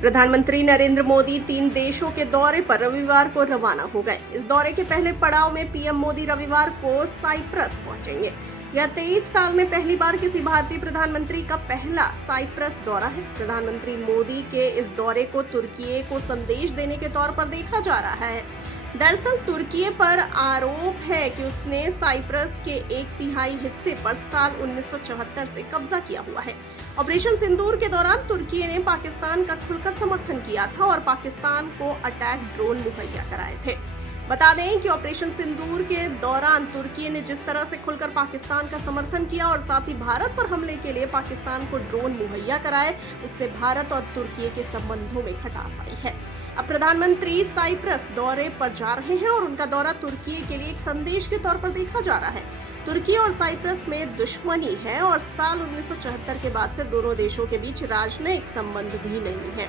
प्रधानमंत्री नरेंद्र मोदी 3 देशों के दौरे पर रविवार को रवाना हो गए। इस दौरे के पहले पड़ाव में पीएम मोदी रविवार को साइप्रस पहुंचेंगे। यह 23 साल में पहली बार किसी भारतीय प्रधानमंत्री का पहला साइप्रस दौरा है। प्रधानमंत्री मोदी के इस दौरे को तुर्की को संदेश देने के तौर पर देखा जा रहा है। दरअसल तुर्की पर आरोप है कि उसने साइप्रस के 1/3 हिस्से पर साल 1974 से कब्जा किया हुआ है। ऑपरेशन सिंदूर के दौरान तुर्की ने पाकिस्तान का खुलकर समर्थन किया था और पाकिस्तान को अटैक ड्रोन मुहैया कराए थे। बता दें कि ऑपरेशन सिंदूर के दौरान तुर्की ने जिस तरह से खुलकर पाकिस्तान का समर्थन किया और साथ ही भारत पर हमले के लिए पाकिस्तान को ड्रोन मुहैया कराए, उससे भारत और तुर्की के संबंधों में खटास आई है। अब प्रधानमंत्री साइप्रस दौरे पर जा रहे हैं और उनका दौरा तुर्की के लिए एक संदेश के तौर पर देखा जा रहा है। तुर्की और साइप्रस में दुश्मनी है और साल 1974 के बाद से दोनों देशों के बीच राजनयिक संबंध भी नहीं है।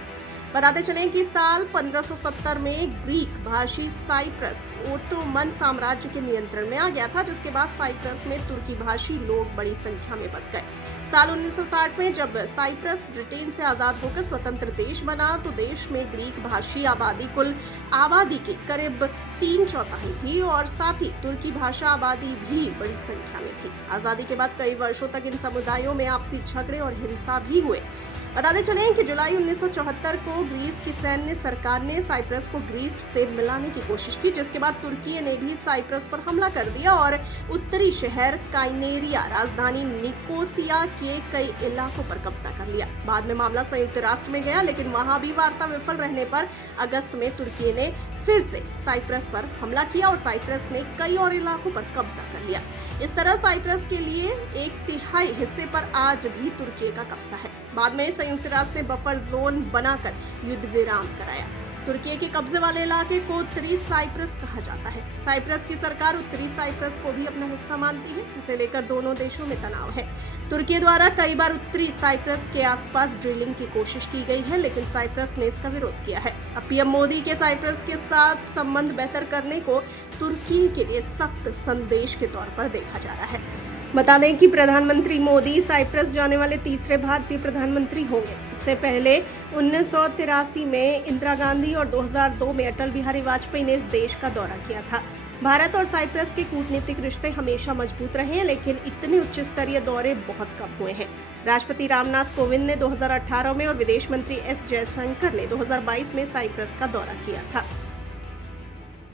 बताते चलें कि साल 1570 में ग्रीक भाषी साइप्रस ओटोमन साम्राज्य के नियंत्रण में आ गया था, जिसके बाद साइप्रस में तुर्की भाषी लोग बड़ी संख्या में बस गए। साल 1960 में जब साइप्रस ब्रिटेन से आजाद होकर स्वतंत्र देश बना तो देश में ग्रीक भाषी आबादी कुल आबादी की करीब 3/4 थी और साथ ही तुर्की भाषा आबादी भी बड़ी संख्या में थी। आजादी के बाद कई वर्षों तक इन समुदायों में आपसी झगड़े और हिंसा भी हुए। बताते चलें कि जुलाई 1974 को ग्रीस की सैन्य सरकार ने साइप्रस को ग्रीस से मिलाने की कोशिश की, जिसके बाद तुर्की ने भी साइप्रस पर हमला कर दिया और उत्तरी शहर काइनेरिया, राजधानी निकोसिया के कई इलाकों पर कब्जा कर लिया। बाद में मामला संयुक्त राष्ट्र में गया, लेकिन वहां भी वार्ता विफल रहने पर अगस्त में तुर्की ने फिर से साइप्रस पर हमला किया और साइप्रस ने कई और इलाकों पर कब्जा कर लिया। इस तरह साइप्रस के लिए 1/3 हिस्से पर आज भी तुर्की का कब्जा है। बाद में संयुक्त राष्ट्र ने बफर जोन बनाकर युद्ध विराम कराया। तुर्की के कब्जे वाले इलाके को उत्तरी साइप्रस कहा जाता है। साइप्रस की सरकार उत्तरी साइप्रस को भी अपना हिस्सा मानती है, इसे लेकर दोनों देशों में तनाव है। तुर्की द्वारा कई बार उत्तरी साइप्रस के आसपास ड्रिलिंग की कोशिश की गई है, लेकिन साइप्रस ने इसका विरोध किया है। अब पीएम मोदी के साइप्रस के साथ संबंध बेहतर करने को तुर्की के लिए सख्त संदेश के तौर पर देखा जा रहा है। बता दें कि प्रधानमंत्री मोदी साइप्रस जाने वाले तीसरे भारतीय प्रधानमंत्री होंगे। इससे पहले 1983 में इंदिरा गांधी और 2002 में अटल बिहारी वाजपेयी ने इस देश का दौरा किया था। भारत और साइप्रस के कूटनीतिक रिश्ते हमेशा मजबूत रहे हैं, लेकिन इतने उच्च स्तरीय दौरे बहुत कम हुए हैं। राष्ट्रपति रामनाथ कोविंद ने 2018 में और विदेश मंत्री एस जयशंकर ने 2022 में साइप्रस का दौरा किया था।